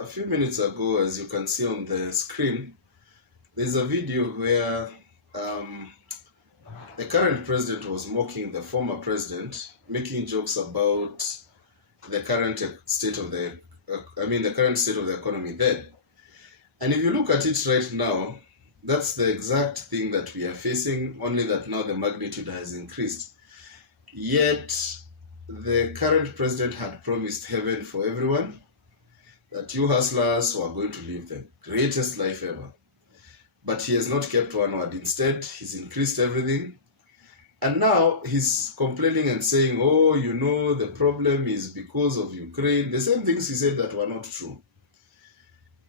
a few minutes ago, as you can see on the screen, there's a video where um, the current president was mocking the former president, making jokes about the current state of the current state of the economy then. And if you look at it right now, that's the exact thing that we are facing, only that now the magnitude has increased. Yet, the current president had promised heaven for everyone, that you hustlers were going to live the greatest life ever. But he has not kept one word. Instead, he's increased everything. And now he's complaining and saying, oh, the problem is because of Ukraine. The same things he said that were not true.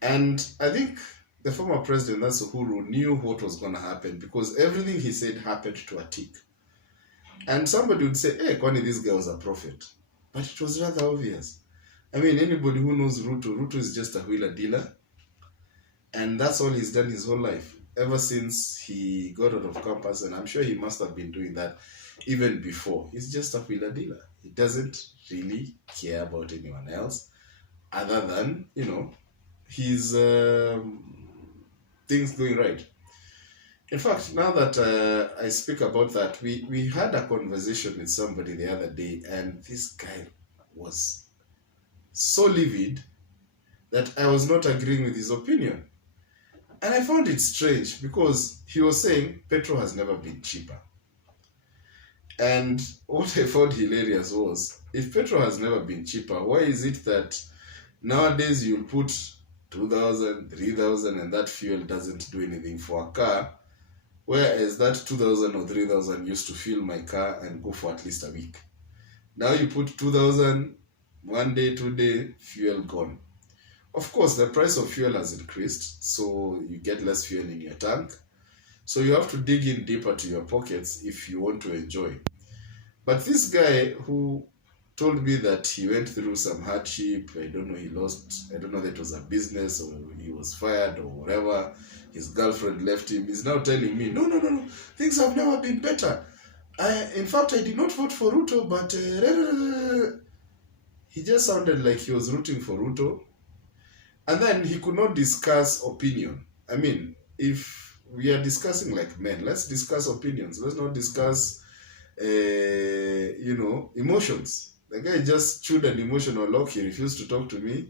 And I think the former president, that's Uhuru, knew what was going to happen because everything he said happened to a tick. And somebody would say, hey, Kwani, this guy was a prophet. But it was rather obvious. I mean, anybody who knows Ruto is just a wheeler dealer. And that's all he's done his whole life, ever since he got out of campus. And I'm sure he must have been doing that even before. He's just a wheeler dealer. He doesn't really care about anyone else other than, his things going right. In fact, now that I speak about that, we had a conversation with somebody the other day, and this guy was so livid that I was not agreeing with his opinion. And I found it strange because he was saying petrol has never been cheaper. And what I found hilarious was, if petrol has never been cheaper, why is it that nowadays you'll put 2,000, 3,000 and that fuel doesn't do anything for a car, whereas that 2,000 or 3,000 used to fill my car and go for at least a week. Now you put 2,000, 1 day, 2 day, fuel gone. Of course, the price of fuel has increased, so you get less fuel in your tank. So you have to dig in deeper to your pockets if you want to enjoy. But this guy who told me that he went through some hardship, I don't know, he lost, I don't know that it was a business or he was fired or whatever, his girlfriend left him, he's now telling me, no, things have never been better. In fact, I did not vote for Ruto, but he just sounded like he was rooting for Ruto. And then he could not discuss opinion. I mean, if we are discussing like men, let's discuss opinions. Let's not discuss, emotions. The guy just chewed an emotional lock. He refused to talk to me.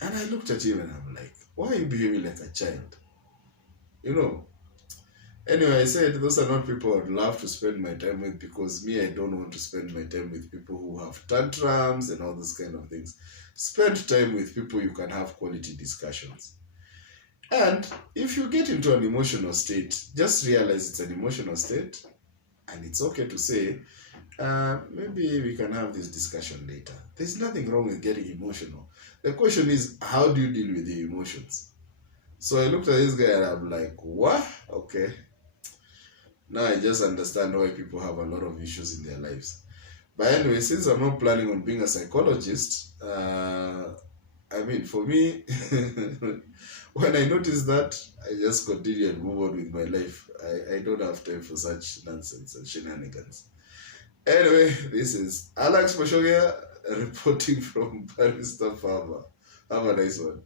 And I looked at him and I'm like, why are you behaving like a child? Anyway, I said, those are not people I'd love to spend my time with because me, I don't want to spend my time with people who have tantrums and all those kind of things. Spend time with people you can have quality discussions. And if you get into an emotional state, just realize it's an emotional state and it's okay to say, maybe we can have this discussion later. There's nothing wrong with getting emotional. The question is, how do you deal with the emotions? So I looked at this guy and I'm like, what? Okay. Now I just understand why people have a lot of issues in their lives. But anyway, since I'm not planning on being a psychologist, for me, when I notice that, I just continue and move on with my life. I don't have time for such nonsense and shenanigans. Anyway, this is Alex Mashogia reporting from Barista Farmer. Have a nice one.